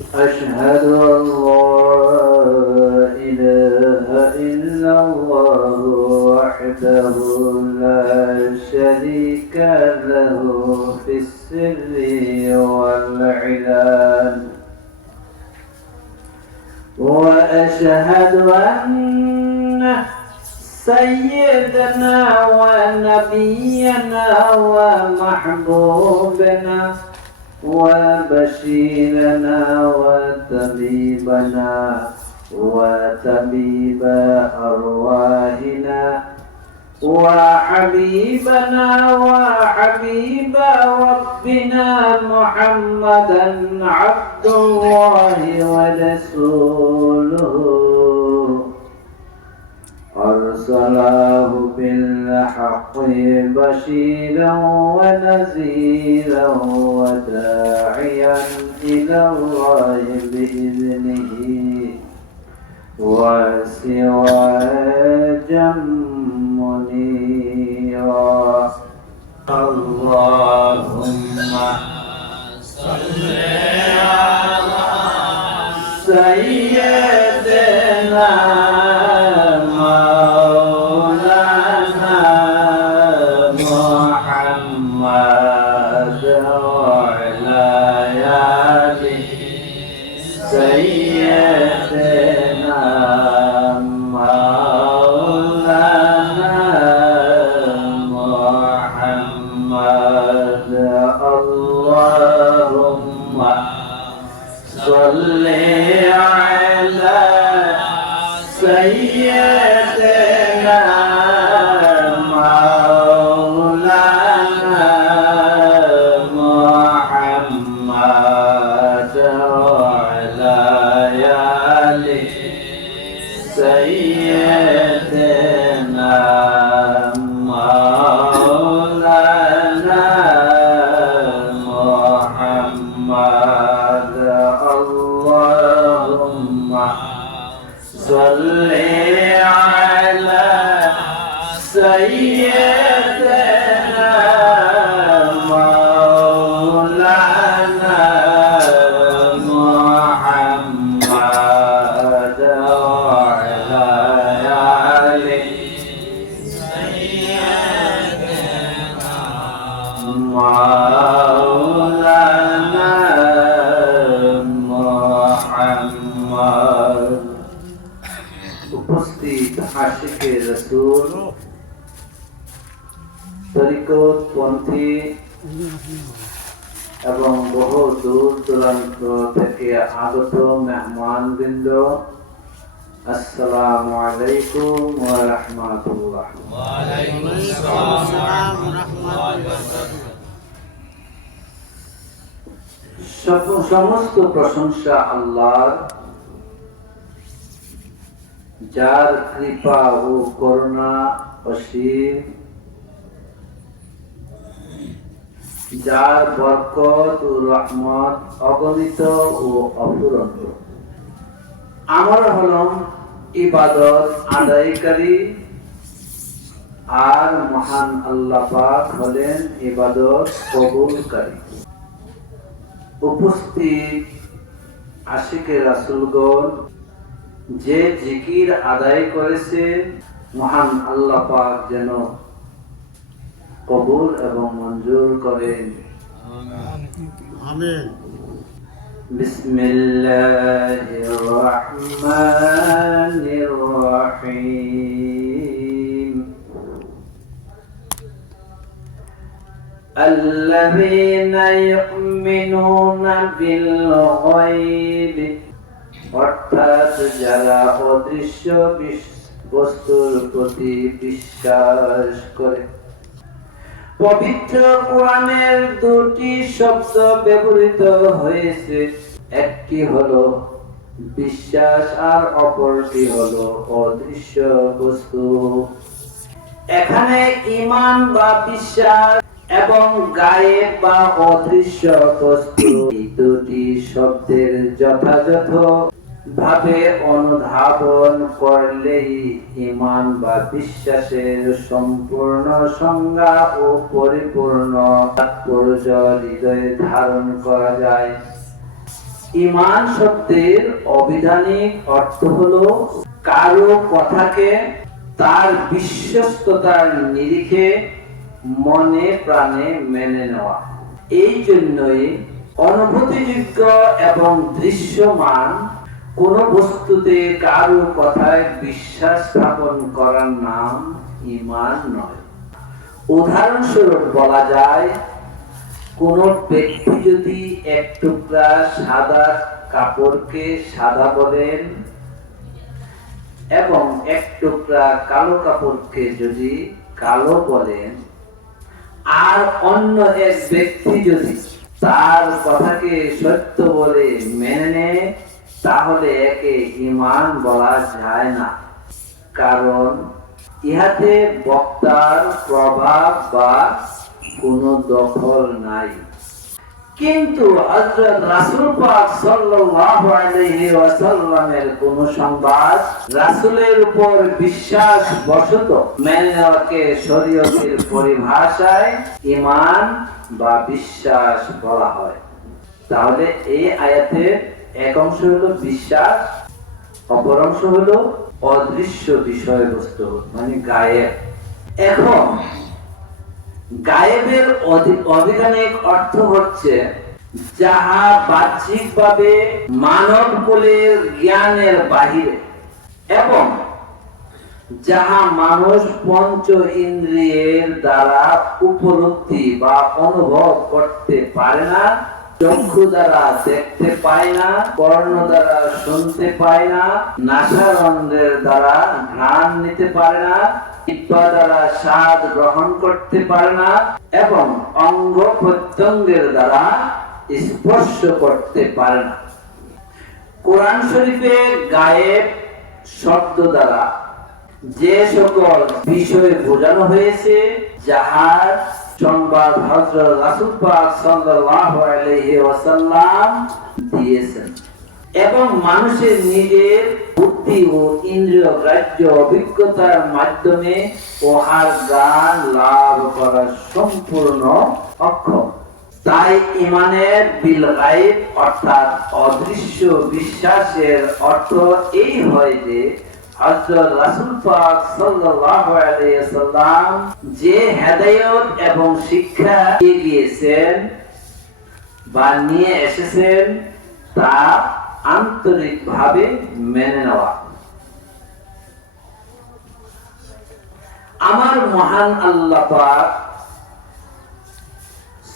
أشهد أن لا إله إلا الله وحده لا شريك له في السر والعلان وأشهد أن سيدنا ونبينا ومحبوبنا وبشيرنا وطبيبنا وطبيب أرواحنا وحبيبنا وحبيب ربنا محمدا عبد الله ورسوله أرسله بالحق بشيرا ونذيرا وداعيا إلى الله بإذنه وسراجا منيرا اللهم صل على سيدنا صل على سيدنا مولانا محمد وعلى آل سيدنا مولانا محمد اللهم صل على سيدنا مولانا محمد وعلى آل سيدنا مولانا উপস্থিত আশিকে রাসূল তরিকতপন্থী এবং বহু দূর দূরান্ত থেকে আগত মেহমানবৃন্দ, আসসালামু আলাইকুম ওয়া রাহমাতুল্লাহ। ওয়া আলাইকুম আসসালাম ওয়া রাহমাতুল্লাহ। সমস্ত প্রশংসা আল্লাহর, যার কৃপা ও করুণা অসীম, যার বরকত ও রহমত অগণিত ও অফুরন্ত। আমরা হলাম ইবাদত আদায়কারী, আর মহান আল্লাহ পাক হলেন ইবাদত কবুলকারী। উপস্থিত আশিকে রাসূলগণ যে জিকির আদায় করেছে, মহান আল্লাহ পাক যেন কবুল এবং মঞ্জুর করেন, আমিন। বিসমিল্লাহির রহমানির রহিম। আল্লাযীনা ইউমিনুনা বিল গায়বি, অর্থাৎ যারা অদৃশ্য বস্তুর প্রতি বিশ্বাস করে। পবিত্র কোরআনের দুটি শব্দ ব্যবহৃত হয়েছে, একটি হলো বিশ্বাস আর অপরটি হলো অদৃশ্য বস্তু। এখানে ঈমান বা বিশ্বাস এবং গায়েব বা অদৃশ্য বস্তু, এই দুটি শব্দের যথাযথ ভাবে অনুধাবন করলেই ঈমান বা বিশ্বাসের সম্পূর্ণ সংজ্ঞা ও পরিপূর্ণ তাৎপর্য হৃদয়ে ধারণ করা যায়। ঈমান শব্দের অভিধানিক অর্থ হলো কারো কথাকে তার বিশ্বস্ততার নিরিখে মনে প্রাণে মেনে নেওয়া। এই জন্যই অনুভূতিযোগ্য এবং দৃশ্যমান কোন বস্তুতে কারো কথায় বিশ্বাস স্থাপন করার নাম ঈমান নয়। উদাহরণস্বরূপ বলা যায়, কোন ব্যক্তি যদি এক টুকরা সাদা কাপড়কে সাদা বলেন এবং এক টুকরা কালো কাপড়কে যদি কালো বলেন, আর অন্য এক ব্যক্তি যদি তার কথাকে সত্য বলে মেনে নেয়, তাহলে একে ঈমান বলা যায় না, কারণ ইহাতে বক্তার প্রভাব বা কোনো দখল নাই। কিন্তু হযরত রাসূল পাক সাল্লাল্লাহু আলাইহি ওয়াসাল্লামের কোন সংবাদ রাসূলের উপর বিশ্বাস বশত মেনে নেওয়াকে শরীয়তের পরিভাষায় ঈমান বা বিশ্বাস বলা হয়। তাহলে এই আয়াতের এক অংশ হলো বিশ্বাস, অপর অংশ হলো অদৃশ্য বিষয়বস্তু মানে গায়েব। এখন গায়েবের অভিধানিক অর্থ হচ্ছে যাহা বাহ্যিকভাবে মানব কুলের জ্ঞানের বাহিরে এবং যাহা মানুষ পঞ্চ ইন্দ্রিয়ের দ্বারা উপলব্ধি বা অনুভব করতে পারে না, চক্ষু দ্বারা দেখতে পায় না, কর্ণ দ্বারা শুনতে পায় না, নাসারন্ধ্রের দ্বারা ঘ্রাণ নিতে পারে না, জিহ্বা দ্বারা স্বাদ গ্রহণ করতে পারে না এবং অঙ্গ প্রত্যঙ্গের দ্বারা স্পর্শ করতে পারে না। কোরআন শরীফে গায়েব শব্দ দ্বারা যে সকল বিষয় বোঝানো হয়েছে, যাহার সংবাদ হযরত রাসূল পাক সাল্লাল্লাহু আলাইহি ওয়াসাল্লাম দিয়েছেন এবং মানুষের নিজের বুদ্ধি ও ইন্দ্রিয় গ্রাহ্য অভিজ্ঞতার মাধ্যমে উহার জ্ঞান লাভ করা সম্পূর্ণ অক্ষম। তাই ঈমানের বিল গায়ব অর্থাৎ অদৃশ্য বিশ্বাসের অর্থ এই হয় যে হযরত রাসূল পাক সাল্লাল্লাহু আলাইহি ওয়াসাল্লাম যে হেদায়েত এবং শিক্ষা দিয়ে গিয়েছেন বা নিয়ে এসেছেন তা আন্তরিকভাবে মেনে নেওয়া। আমার মহান আল্লাহ পাক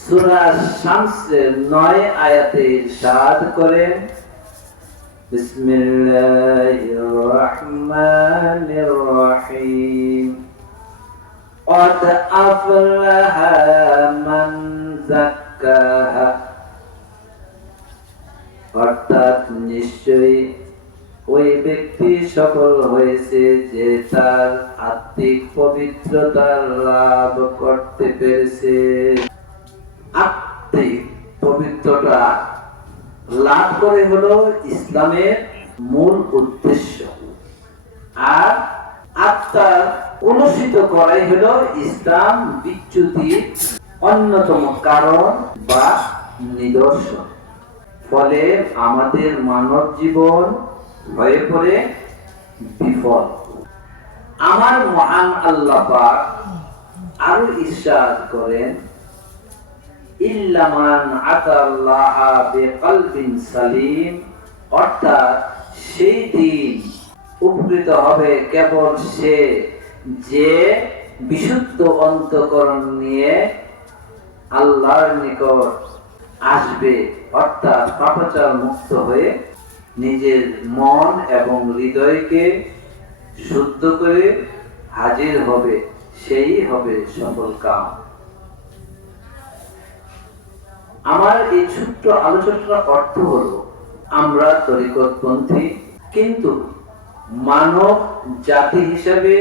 সূরা শামসের ৯ আয়াতে ইরশাদ করেন, বিসমিল্লাহির রহমানির রহিম, قد أفلح من زكاها, অর্থাৎ নিশ্চয়ই ওই ব্যক্তি সফল হয়েছে যে তার আত্মিক পবিত্রতা লাভ করতে পেরেছে। আত্মিক পবিত্রতা লাভ করে হলো ইসলামের মূল উদ্দেশ্য, আর আত্মা কলুষিত করাই হলো ইসলাম বিচ্যুতির অন্যতম কারণ বা নিদর্শন। ফলে আমাদের মানব জীবন হয়ে পড়ে বিফল। আমার মহান আল্লাহ পাক আরো ইরশাদ করেন, ইল্লা মান আতাল্লাহা বিকলবিন সালিম, অর্থাৎ সেই দিন উপকৃত হবে কেবল সে যে বিশুদ্ধ অন্তঃকরণ নিয়ে আল্লাহর নিকট আসবে, অর্থাৎ পাপাচার মুক্ত হয়ে নিজের মন এবং হৃদয়কে শুদ্ধ করে হাজির হবে, সেই হবে সফল কাম। আমার এই ছোট্ট আলোচনার অর্থ হলো, আমরা তরিকতপন্থী, কিন্তু মানব জাতি হিসেবে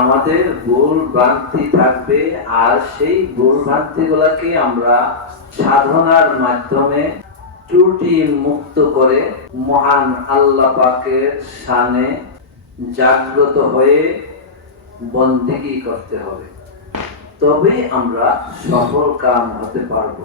আমাদের ভুল ভ্রান্তি থাকবে, আর সেই ভুল ভ্রান্তি গুলাকে আমরা সাধনার মাধ্যমে ত্রুটি মুক্ত করে মহান আল্লাহ পাকের শানে জাগ্রত হয়ে বন্দেগী করতে হবে, তবেই আমরা সফল কাম হতে পারবো।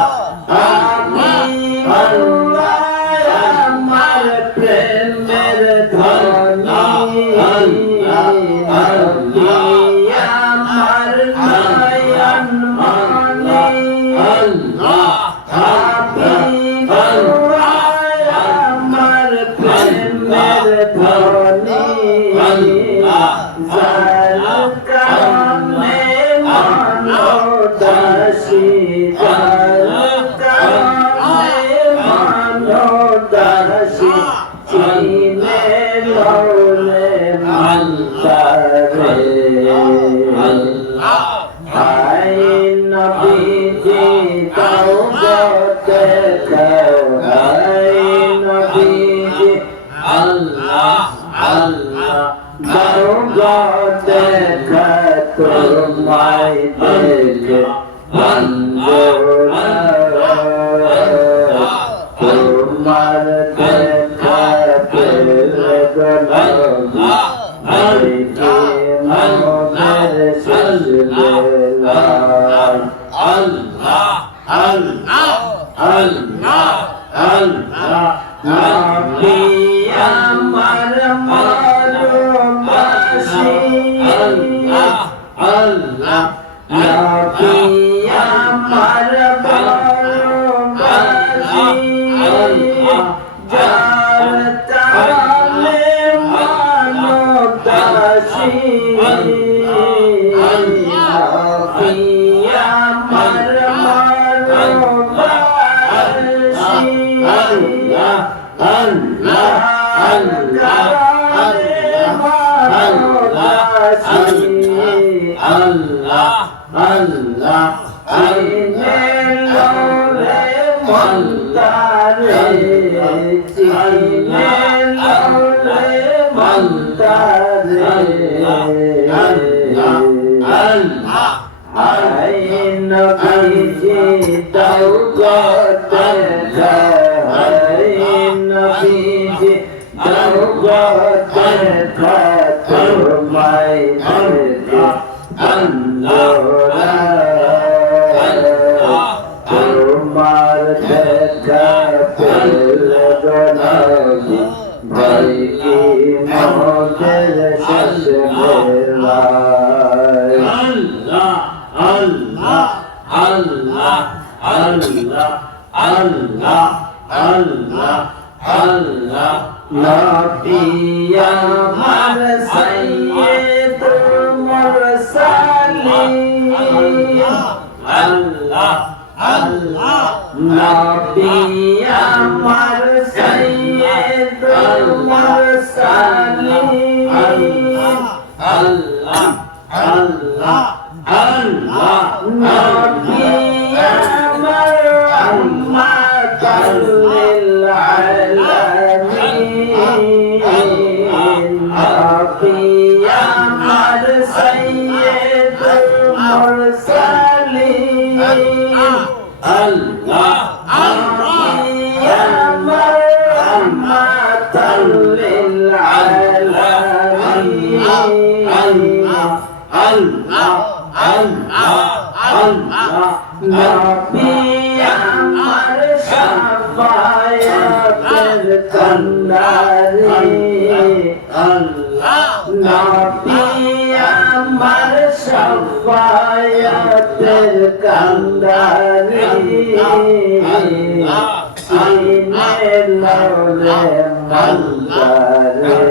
যার কারণে মানদাসী যার কারণে মানদাসী চিনে লৌলে মান্দারে হায় নবীজি তওবাতে খাও হায় নবীজি আল্লাহ আল্লাহ তওবাতে খাও তোমায় দিলে বন্দনা তোমার দেখা পেলে গলা আইকে মনের সজলে আল্লাহ আল্লাহ আল্লাহ আল্লাহ নবী আমার মারুবাসী আল্লাহ আল্লাহ নবী আমার মারুবাসী যার তালে মানদাসী Allah Allah aine lore mandare aine lore mandare Allah Allah aine biji tawbate aine biji tawbate tumai তোমার দেখা পেলে গনাবি ভাইকি মনের শেষ বেলায় আল্লাহ আল্লাহ আল্লাহ আল্লাহ আল্লাহ আল্লাহ আল্লাহ নবী আমার Sayyid Allah Allah Nabi Amar Sayyidul Mursalin Allah Allah Allah Nabi Amar Rahmatan lil Alamin Nabi Amar Sayyidul Mursalin Allah Allah ya rahmatan lil alamin Allah Allah Allah Allah Nabi amar syafaatir kandari Allah Nabi amar syafaatir kandari sine lole mandare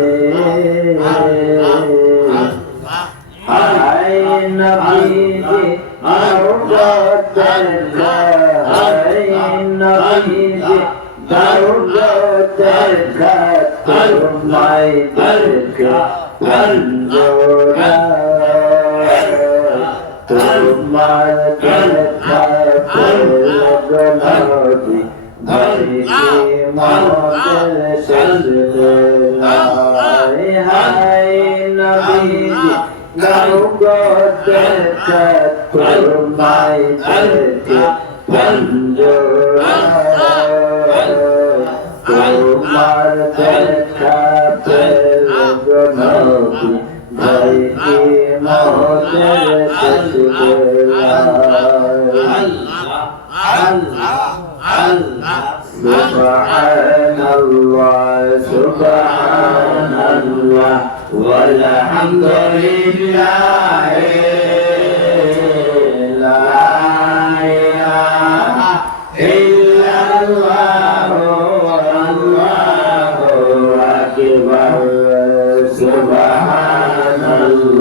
hai nabiji tawbatel hai nabiji tawbatel tumai terke anjora tumar terka pelaganabi bhaiki moder sajdelai hai nabiji tawbatel tumai terke anjora tumar terka pelaganabi bhaiki moder sajdelai Allah Allah Subhanallah Subhanallah walhamdulillah la ilaha illallah wallahu akbar Subhanallah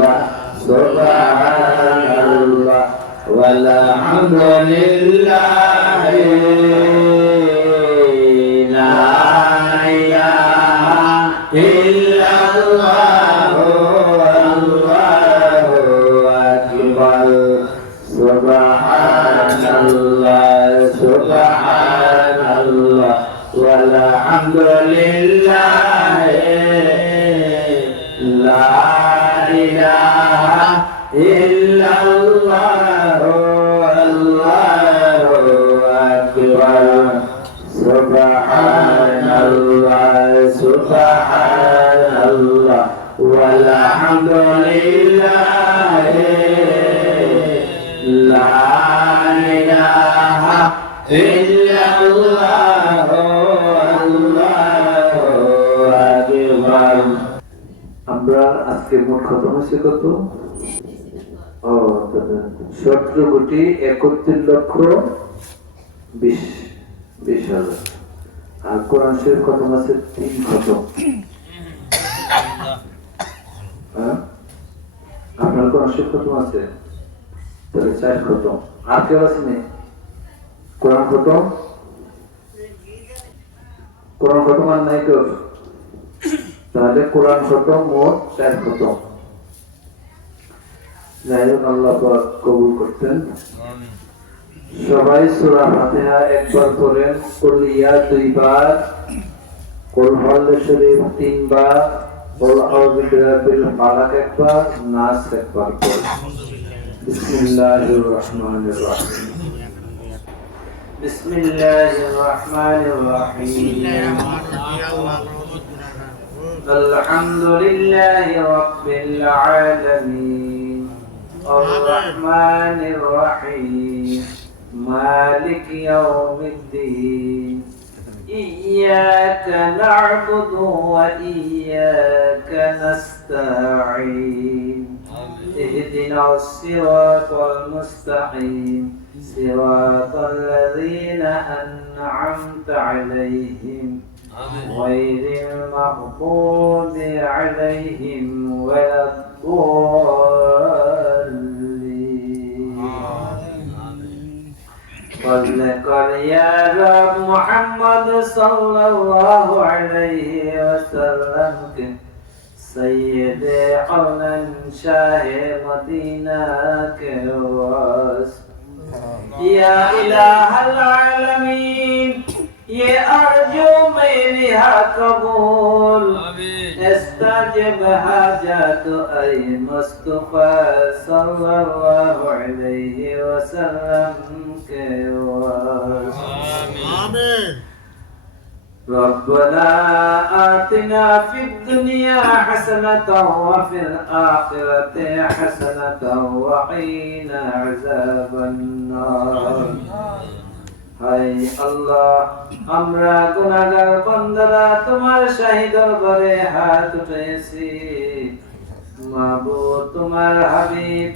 والحمد لله لا إله إلا الله والله أكبر سبحان الله سبحان الله والحمد لله لا إله إلا الله والله أكبر سبحان الله سبحان الله والحمد لله لا إله إلا الله والله أكبر আমরা আজকে মোট খতম হয়েছে কত? 17,31,20,000 আর কোরআন শরীফ খতম আছে 3 খতম। আপনার কোরআন শরীফ খতম আছে তাহলে 4 খতম। আর কেউ আছে নি কোরআন খতম? কোরআন খতম আর নাই কেউ? তাহলে কোরআন খতম মোট 4 খতম। যাই হোক আল্লাহ পাক কবুল করতেন। সবাই সূরা ফাতিহা একবার পড়েন, কুল ইয়া 2 বার, কুল হুয়াল্লাহু শরীফ 3 বার, কুল আউযু বিরাব্বিল ফালাক একবার, নাস একবার পড়েন। বিসমিল্লাহির রহমানির রহিম। বিসমিল্লাহির রহমানির রহিম। আলহামদুলিল্লাহি রাব্বিল আলামিন আর-রাহমানির রহিম মালিকি ইয়াউমিদ্দিন ইয়্যাকা না'বুদু ওয়া ইয়্যাকা নাস্তাঈন ইহদিনাস সিরাতাল মুস্তাকিম সিরাতাল লাযীনা আন'আমতা আলাইহিম غير المغضوب عليهم ولا الضالين صل يا رب محمد صلى الله عليه وسلم سيد قولا شاه مدينة کے يا إله العالمين ये अर्जो मेरी हा कबूल इस्ताजिब हाजत ऐ मुस्तफा सल्लल्लाहु अलैहि वसल्लम के आमीन। रब्बना आतिना फिद दुनिया हसनतन व फिल आखिरति हसनतन व क़ीना अज़ाबन नार। हाय अल्लाह আমরা গুনাহগার বান্দারা তোমার শাহী দরবারে হাত উঠেছি। মাবুদ তোমার হাবিব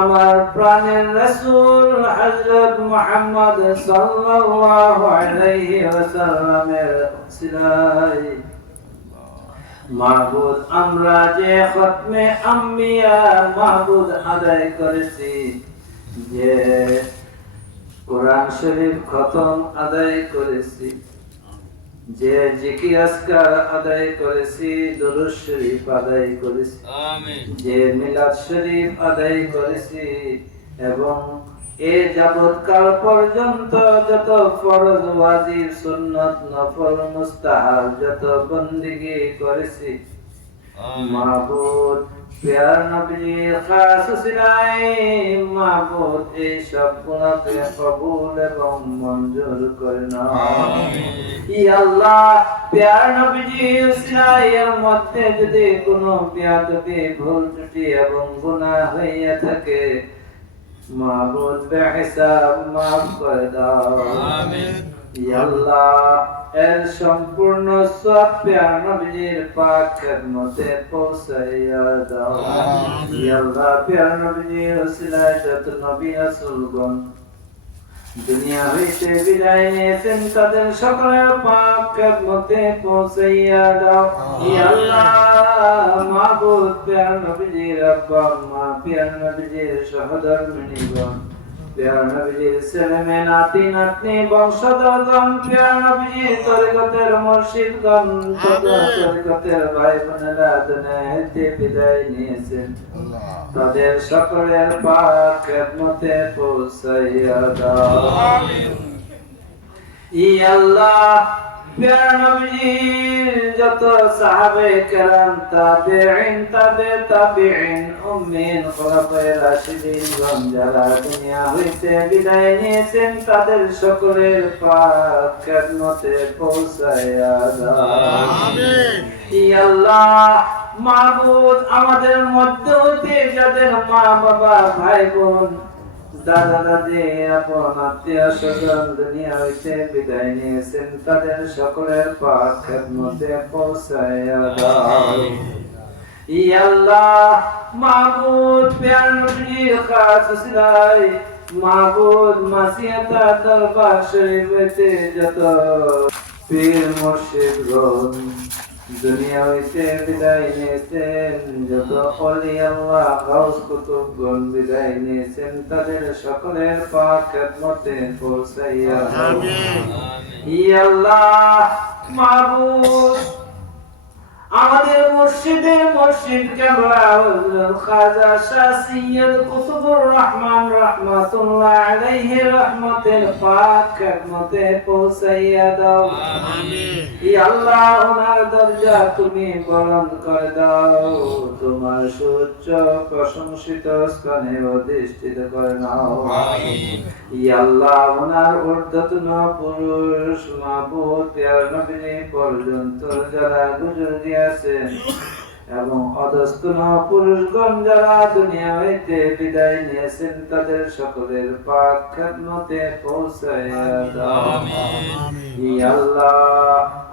আমার প্রাণের রাসূল হযরত মুহাম্মদ সাল্লাল্লাহু আলাইহি ওয়াসাল্লামের উসিলায় মাবুদ আমরা যে খতমে আম্বিয়া মাবুদ আদায় করেছি, যে কোরআন শরীফ খতম আদায় করেছি, যে জিকির আজকার আদায় করেছি, দুরূদ শরীফ আদায় করেছি, আমিন, যে মিলাদ শরীফ আদায় করেছি এবং এ যাবৎকাল পর্যন্ত যত ফরজ ওয়াজিব সুন্নাত নফল মুস্তাহাব যত বন্দেগী করেছি, মাবুদ প্যার নবী খাস উসিলায় মাবুদ এই সব গুনাহকে কবুল এবং মঞ্জুর করে নাও। ইয়া আল্লাহ প্যার নবীজি উসিলায় এর মধ্যে যদি কোনো বেয়াদবি ভুল ত্রুটি এবং গুনাহ হইয়া থাকে মাবুদ বেহিসাব মাফ করে দাও। আমিন। ইয়া আল্লাহ এর সম্পূর্ণ সওয়াব প্যার নবীজির পাক খেদমতে পৌঁছাইয়া দাও। ইয়া আল্লাহ প্যার নবীজির ওসিলায় যত নবী রাসূলগণ দুনিয়া হইতে বিদায় নিয়েছেন তাদের সকলের পাক খেদমতে পৌঁছাইয়া দাও। ইয়া আল্লাহ মাবুদ প্যার নবীজির আব্বা আম্মা প্যার নবীজির সহধর্মিণীগণ প্যারা নবীজির ছেলে মেয়ে নাতি নাতনি বংশধরগণ প্যারা নবীজির তরিকতের মুর্শিদগণ তরিকতের ভাই বোনেরা দুনিয়াতে বিদায় নিয়েছেন তাদের সকলের পাক খেদমতে পৌঁছাইয়া দাও আমিন ইয়া আল্লাহ প্যারা নবীজির যত সাহাবে কেরাম তাবেঈন তাবেঈন উম্মিন খুলাফায়ে রাশিদিন গণ যারা দুনিয়া হইতে বিদায় নিয়েছেন তাদের সকলের পাক খেদমতে পৌঁছাইয়া দাও আমিন ইয়া আল্লাহ মাবুদ আমাদের মধ্যে হতে যাদের মা বাবা ভাই বোন দাদা দাদি আপন আত্মীয় স্বজন দুনিয়া হইতে বিদায় নিয়েছেন তাদের সকলের পাক খেদমতে পৌঁছাইয়া দাও ইয়া আল্লাহ মাবুদ প্যারা নবীর খাস সিলাই মাবুদ মাসিয়াতা দরবার শরীফ হইতে যত পীর মুর্শিদগণ দুনিয়া হইতে বিদায় নিয়েছেন যত ওলি আল্লাহ গাউস কুতুবগণ বিদায় নিয়েছেন তাদের সকলের পাক খেদমতে পৌঁছাইয়া আমিন ইয়া আল্লাহ মাবুদ আমাদের মুর্শিদের মুর্শিদ কেবলা হযরত খাজা শাহ সৈয়দ কুতুবুর রহমান রাহমাতুল্লাহ আলাইহি রহমতের পাক খেদমতে পৌঁছাইয়া দাও আমিন ইয়া আল্লাহ ওনার দরজা তুমি বুলন্দ করে দাও তোমার সুউচ্চ প্রশংসিত স্থানে অধিষ্ঠিত করে নাও আমিন ইয়া আল্লাহ ওনার ঊর্ধ্বতন পুরুষ মাবুদ প্যারা নবী পর্যন্ত যারা গুজর দিয়েছেন এবং অধস্তন পুরুষগণ যারা দুনিয়া হইতে বিদায় নিয়েছেন তাদের সকলের পাক খেদমতে পৌঁছাইয়া দাও আমিন ইয়া আল্লাহ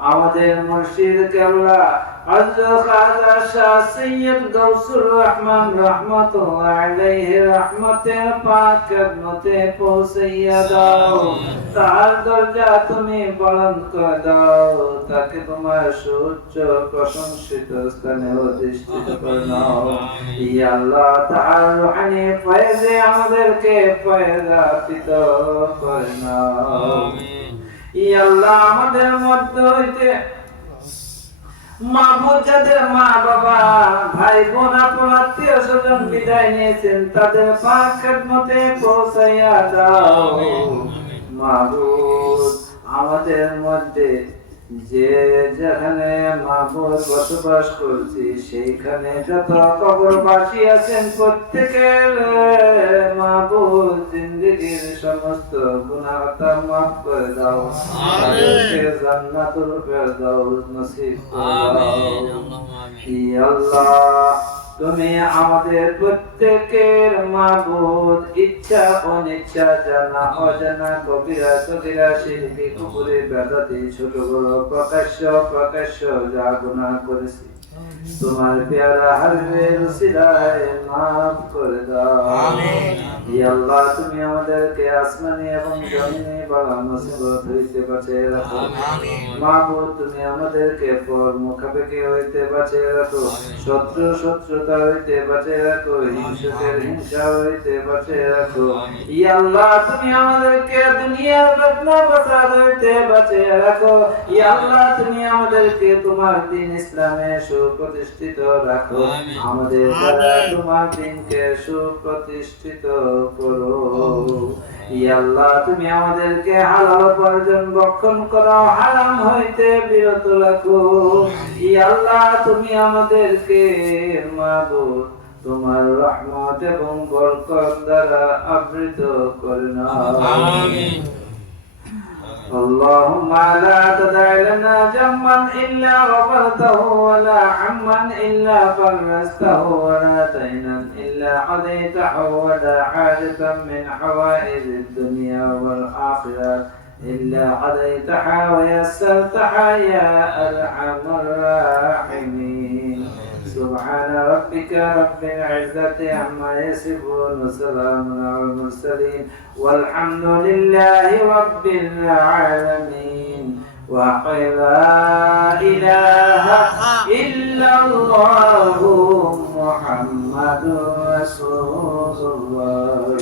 আমাদের মুর্শিদ কেবলা হযরত খাজা শাহ সৈয়দ গাউসুর রহমান রাহমাতুল্লাহ আলাইহি রহমতের পাক খেদমতে পৌঁছাইয়া দাও তার দরজা তুমি বুলন্দ করে দাও তাকে তোমার সুউচ্চ প্রশংসিত স্থানে অধিষ্ঠিত করে নাও ইয়া আল্লাহ তাআলা রুহানি ফয়েজে আমাদেরকে ফয়েজাপিত করে নাও আমিন ইয়া আল্লাহ আমাদের মধ্যে হইতে মাবুদ যাদের মা বাবা ভাই বোন আপন আত্মীয় স্বজন বিদায় নিয়েছেন তাদের পাক খেদমতে পৌঁছাইয়া দাও মাবুদ আমাদের মধ্যে যে যেখানে মাবুদ বসবাস করছি সেইখানে যত কবরবাসী আছেন প্রত্যেকের মাবুদ জিন্দেগীর সমস্ত গুনাহ মাফ করে দাও তাদেরকে জান্নাতুল ফেরদাউস নসিব করে দাও ইয়া আল্লাহ তুমি আমাদের প্রত্যেকের মাবুদ ইচ্ছা অনিচ্ছা জানা অজানা কবিরা সগীরা শিরকি কুফরি বেদাতি ছোট বড় প্রকাশ্য যা গুনাহ করেছি তোমার প্যারা হাবিবের উসিলায় মাফ করে দাও আমিন ইয়া আল্লাহ তুমি আমাদেরকে আসমানি এবং জমিনি বালা মুসিবত হইতে বাঁচিয়ে রাখো আমিন মাবুদ তুমি আমাদেরকে পর মুখাপেক্ষী হইতে বাঁচিয়ে রাখো শত্রুতা হইতে বাঁচিয়ে রাখো হিংসুকের হিংসা হইতে বাঁচিয়ে রাখো ইয়া আল্লাহ তুমি আমাদেরকে দুনিয়ার ফিতনা ফাসাদ হইতে বাঁচিয়ে রাখো ইয়া আল্লাহ তুমি আমাদেরকে তোমার দ্বীন ইসলামে সুপ্রতিষ্ঠিত রাখো আমাদের দ্বারা তোমার দ্বীনকে সুপ্রতিষ্ঠিত করো ইয়া আল্লাহ তুমি আমাদেরকে হালাল উপার্জন ভক্ষণ করো হারাম হইতে বিরত রাখো ইয়া আল্লাহ তুমি আমাদেরকে মাবুদ তোমার রহমত এবং বরকত দ্বারা আবৃত করে নাও আমিন اللهم لا تدع لنا ذنبا إلا غفرته ولا هما إلا فرجته ولا دينا إلا قضيته ولا حاجة من حوائج الدنيا والآخرة إلا قضيتها ويسرتها يا أرحم الراحمين سبحان ربك رب العزة عما يصفون وسلام على المرسلين والحمد لله رب العالمين وقل لا إله إلا الله محمد رسول الله